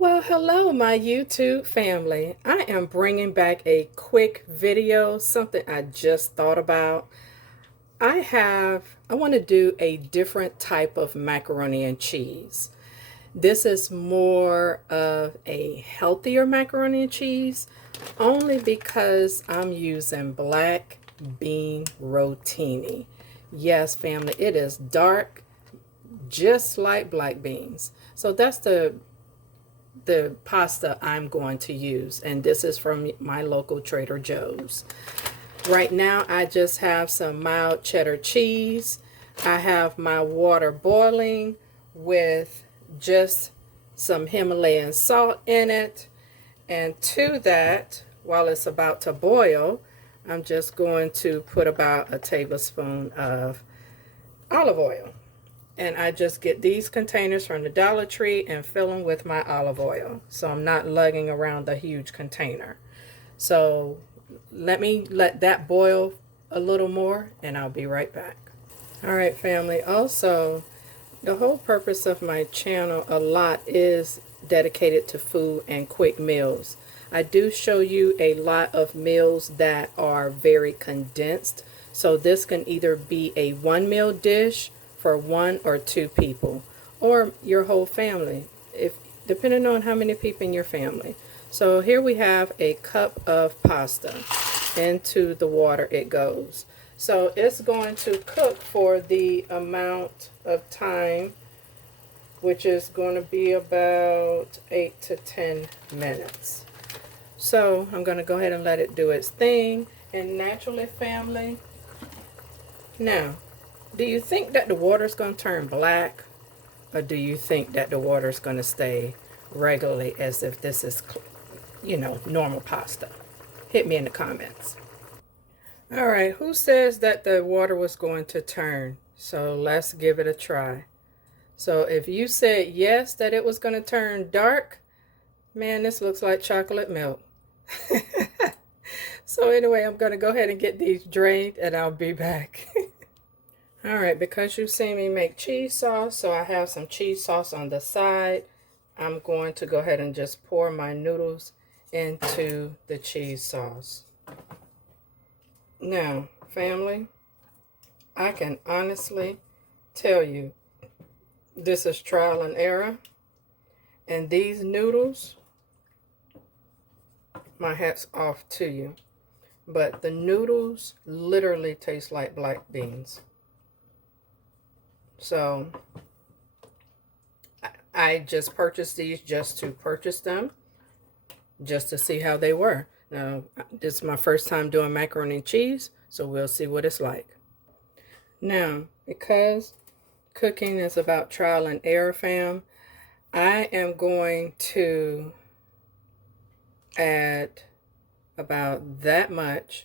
Well, hello, my YouTube family. I am bringing back a quick video, something I just thought about. I want to do a different type of macaroni and cheese. This is more of a healthier macaroni and cheese, only because I'm using black bean rotini. Yes, family, it is dark, just like black beans. So that's the pasta I'm going to use, and this is from my local Trader Joe's. Right now I just have some mild cheddar cheese. I have my water boiling with just some Himalayan salt in it, and to that, while it's about to boil, I'm just going to put about a tablespoon of olive oil. And I just get these containers from the Dollar Tree and fill them with my olive oil, so I'm not lugging around the huge container. So let that boil a little more, and I'll be right back. All right, family. Also, the whole purpose of my channel a lot is dedicated to food and quick meals. I do show you a lot of meals that are very condensed, so this can either be a one meal dish for one or two people, or your whole family, if depending on how many people in your family. So here we have a cup of pasta. Into the water it goes. So it's going to cook for the amount of time, which is going to be about 8 to 10 minutes. So I'm going to go ahead and let it do its thing. And naturally, family, now, do you think that the water is going to turn black, or do you think that the water is going to stay regularly as if this is, normal pasta? Hit me in the comments. All right, who says that the water was going to turn? So let's give it a try. So if you said yes, that it was going to turn dark, man, this looks like chocolate milk. So anyway, I'm going to go ahead and get these drained, and I'll be back. All right, because you've seen me make cheese sauce, so I have some cheese sauce on the side. I'm going to go ahead and just pour my noodles into the cheese sauce. Now, family, I can honestly tell you this is trial and error. And these noodles, my hat's off to you. But the noodles literally taste like black beans. So I just purchased these just to purchase them, just to see how they were. Now, this is my first time doing macaroni and cheese, so we'll see what it's like. Now, because cooking is about trial and error, fam, I am going to add about that much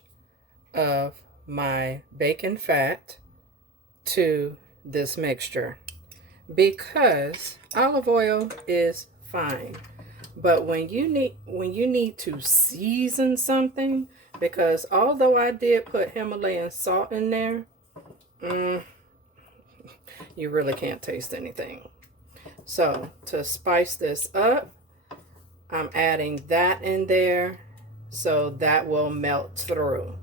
of my bacon fat to this mixture, because olive oil is fine, but when you need to season something, because although I did put Himalayan salt in there, you really can't taste anything. So to spice this up, I'm adding that in there, so that will melt through.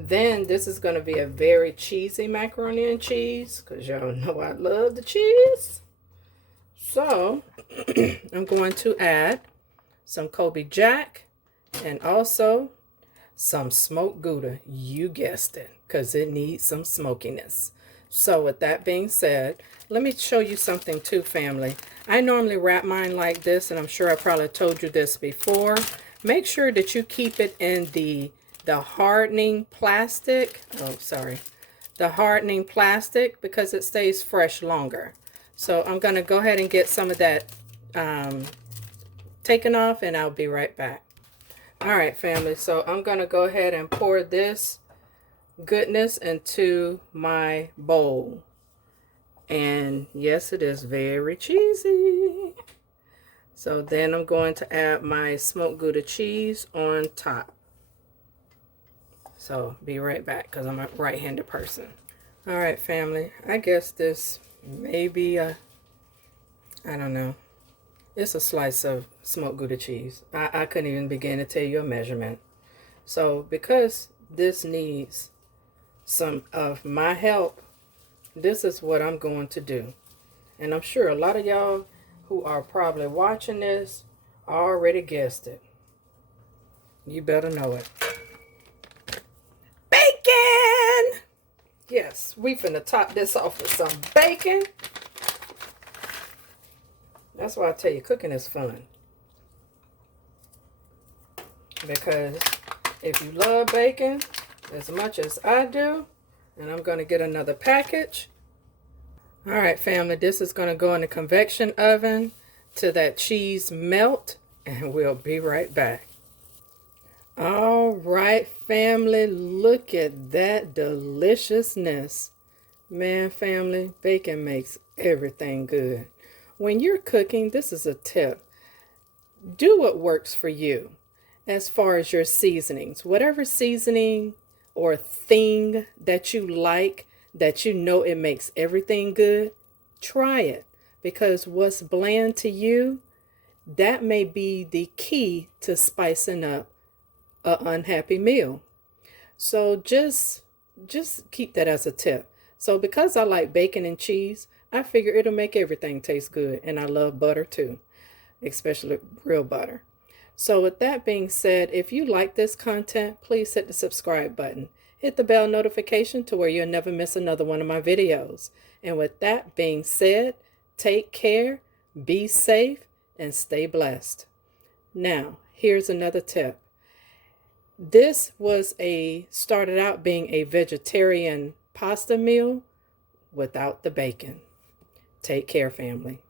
Then this is going to be a very cheesy macaroni and cheese, because y'all know I love the cheese. So I'm going to add some Kobe Jack and also some smoked Gouda. You guessed it, because it needs some smokiness. So with that being said, let me show you something too, family. I normally wrap mine like this, and I'm sure I probably told you this before. Make sure that you keep it in the hardening plastic. Oh, sorry. The hardening plastic, because it stays fresh longer. So I'm going to go ahead and get some of that taken off, and I'll be right back. All right, family. So I'm going to go ahead and pour this goodness into my bowl. And yes, it is very cheesy. So then I'm going to add my smoked Gouda cheese on top. So be right back, because I'm a right-handed person. All right, family. I guess this may be I don't know. It's a slice of smoked Gouda cheese. I couldn't even begin to tell you a measurement. So because this needs some of my help, this is what I'm going to do. And I'm sure a lot of y'all who are probably watching this already guessed it. You better know it. Bacon! Yes, we finna top this off with some bacon. That's why I tell you, cooking is fun. Because if you love bacon as much as I do, and I'm going to get another package. All right, family, this is going to go in the convection oven till that cheese melt, and we'll be right back. All right, family, look at that deliciousness. Man, family, bacon makes everything good. When you're cooking, this is a tip. Do what works for you as far as your seasonings. Whatever seasoning or thing that you like, that you know it makes everything good, try it. Because what's bland to you, that may be the key to spicing up an unhappy meal. So just keep that as a tip. So because I like bacon and cheese, I figure it'll make everything taste good. And I love butter too, especially real butter. So with that being said, if you like this content, please hit the subscribe button. Hit the bell notification to where you'll never miss another one of my videos. And with that being said, take care, be safe, and stay blessed. Now, here's another tip. This started out being a vegetarian pasta meal without the bacon. Take care, family.